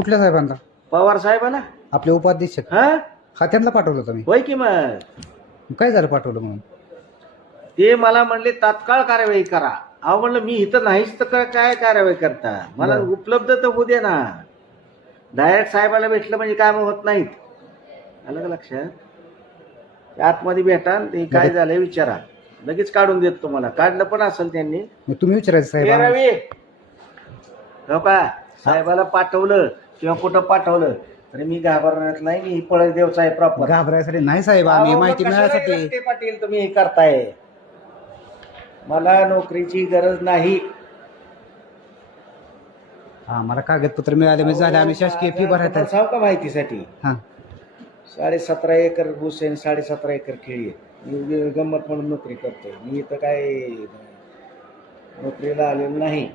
कुठल्या साहेबांना? पवार साहेबाला? आपले उपाध्यक्ष. हा? हा त्यांना पाठवलं होतं मी. होय की मग? काय झालं पाठवलं म्हणून? ते मला म्हणले तात्काळ कार्यवाही करा. अहो म्हणलं मी इथं नाहीच तर काय- काय कार्यवाही करता? मला बरं. उपलब्ध तर होऊ दे ना. डायरेक्ट साहेबाला भेटलं म्हणजे काम होत नाहीत. आलं का लक्षात? ते आतमध्ये भेटा ते काय झालंय विचारा. लगेच काढून देत तुम्हाला. काढलं पण असेल त्यांनी. मग तुम्ही विचारायचं साहेब. हो का? साहेबाला पाठवलं किंवा कुठं पाठवलं तरी मी घाबरण्यात नाही मी पळस देवचा आहे प्रॉपर घाबरायसाठी नाही साहेब आम्ही माहिती मिळाल्यासाठी पाटील तुम्ही हे करताय? मला नोकरीची गरज नाही. हा मला कागदपत्र मिळाले म्हणजे झाले आम्ही शासकीय फी भरायचं तुम्हाला सांगू का माहितीसाठी? हा. साडे सतरा एकर आहे साडे सतरा एकर खेळी आहे. मी गंमत म्हणून नोकरी करतोय. मी इथं काय नोकरीला आलेलो नाही.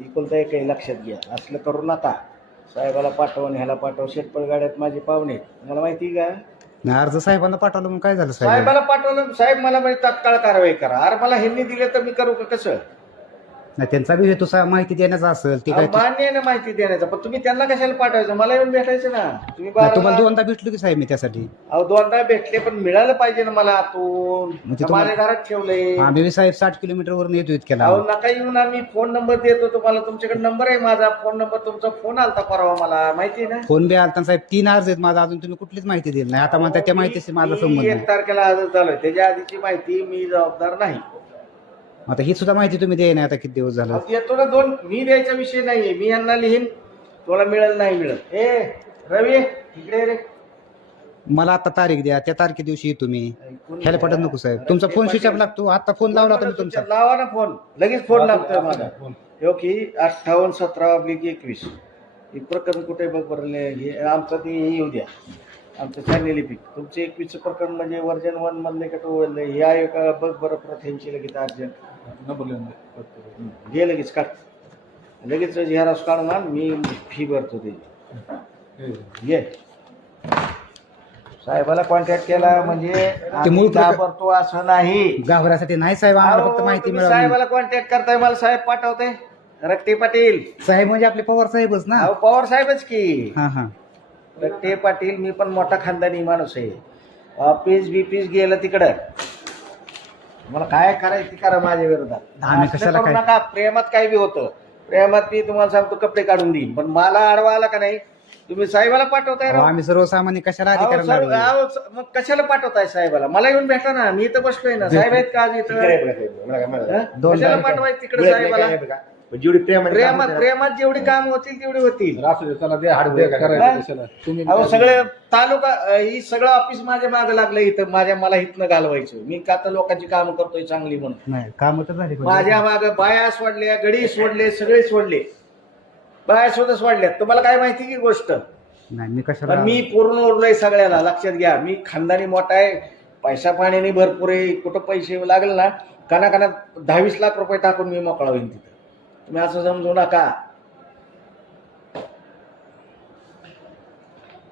एकुलता एक आहे लक्षात घ्या. असलं करू नका. साहेबाला पाठवून ह्याला पाठव शेटपळ गाड्यात माझे पाहुणे तुम्हाला माहिती का? नाही अर्ज साहेबांना पाठवलं मग काय झालं साहेब? साहेबाला पाठवलं साहेब मला म्हणजे तात्काळ कारवाई करा. अरे मला ह्यांनी दिले तर मी करू का कसं? नाही त्यांचा बी हेतू सा- माहिती देण्याचा असेल ते काय अहो, मान्य आहे ना माहिती देण्याचं पण तुम्ही त्यांना कशाला पाठवायचं? मला येऊन भेटायचं ना. तुम्ही नाही, तुम्हाला बाराला- दोनदा भेटलो की साहेब मी त्यासाठी. अहो दोनदा भेटले पण मिळालं पाहिजे ना मला आतून. म्हणजे तुम्हाला- माझ्या घरात ठेवले आम्ही बी साहेब साठ किलोमीटर वरून येतो इतक्याला. अहो नका येऊन आम्ही फोन नंबर देतो तुम्हाला. तुमच्याकडे नंबर आहे माझा. फोन नंबर तुमचा फोन आलता परवा मला. माहिती आहे ना? फोन बी आलता साहेब. तीन अर्ज आहेत माझा. अजून तुम्ही कुठलीच माहिती दिली नाही. आता म्हणता त्या माहितीशी माझा मी संबंध नाही. एक तारखेला हजर झालोय त्याच्या आधीची माहिती मी जबाबदार नाही. आता ही सुद्धा माहिती तुम्ही द्याय नाही आता किती दिवस झालं? येतो ना दोन मी द्यायचा विषय नाहीये. मी यांना लिहीन तुला मिळेल नाही मिळेल. ए रवी इकडे रे. मला आता तारीख द्या त्या तारखे दिवशी येतो मी. ह्याला पटत नको साहेब. तुमचा फोन स्विच ऑफ लागतो. आता फोन लावला तुम्ही तुमचा. लावा ना फोन. लगेच फोन लागतोय माझा. हो की अठ्ठावन्न सतरा एकवीस. हे प्रकरण कुठे बघ बरं हे आमचं ते हे येऊ द्या. आमचं चॅनेल पीक. तुमचं एकवीसचं प्रकरण म्हणजे वर्जन वन मधले का टू मधले हे आहे का बघ बरं प्रथेंची लगेच अर्जंट. घे लगेच काढ. लगेच झेरॉक्स काढून आण मी फी भरतो ते. ये साहेबाला कॉन्टॅक्ट केला म्हणजे घाबरतो असं नाही. गाभऱ्यासाठी नाही साहेब आम्हाला फक्त माहिती मिळाली. साहेबाला कॉन्टॅक्ट करताय मला साहेब पाठवते. रक्ते पाटील. साहेब म्हणजे आपले पवार साहेबच ना? पवार साहेबच की. हा हा. रक्ते पाटील मी पण मोठा खानदानी माणूस आहे. ऑफिस बिफिस गेलं तिकडं. मला काय करायचं ते करा माझ्या विरोधात. आम्ही असलं कशाला करू काय- नका प्रेमात काय बी होतं. प्रेमात मी तुम्हाला सांगतो कपडे काढून देईन. पण मला आडवा आला का नाही तुम्ही साहेबाला पाठवताय अहो. आम्ही सर्वसामान्य कशाला अहो, अधिकार सर- लागलो? अहो, स- मग कशाला पाठवताय साहेबाला? मला येऊन भेटा ना मी इथं बसलोय ना. साहेब आहेत का आज इथं? हं? दोन कशाला पाठवायचं तिकडे साहेबाला? जेवढी प्रेम प्रेमात प्रेमात जेवढी काम होतील तेवढी होतील. तुम्ही अहो सगळे तालुका अ, ही सगळं ऑफिस माझ्या मागे लागलं इथं माझ्या मला इथनं घालवायचं. मी का तर लोकांची काम करतोय चांगली म्हणून? नाही काम तर झाली पण. माझ्या मागे बाया सोडल्या गडी सोडले सगळे सोडले. बाया सुद्धा सोडल्यात. तुम्हाला काय माहिती की गोष्ट? नाही मी कशाला पण मी पूर्ण उरलोय सगळ्याला लक्षात घ्या. मी खानदानी मोठा आहे पैसा पाण्याने भरपूर आहे कुठं पैसे लागले ना काना काना दहावीस लाख रुपये टाकून मी मोकळा होईन तिथं. तुम्ही असं समजू नका.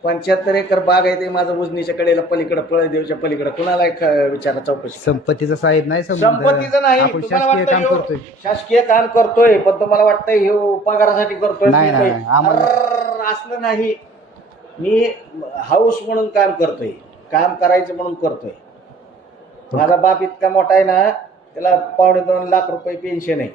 पंच्याहत्तर एकर बाग आहे ते माझं उजनीच्या कडेला पलीकडे पळदेवच्या पलीकडे. कुणाला विचारा चौकशी. संपत्तीचा साहेब नाही संबंध. संपत्तीचं नाही. आपण तुम्हाला शासकीय वाटतं काम ह्यो करतोय. शासकीय काम करतोय पण तुम्हाला वाटतंय हे पगारासाठी करतोय नाही, नाही, काही- नाही, आम्हाला- अर्र, असलं नाही. मी हाऊस म्हणून काम करतोय. काम करायचं म्हणून करतोय. माझा बाप इतका मोठा आहे ना त्याला पावणे दोन लाख रुपये पेन्शन आहे.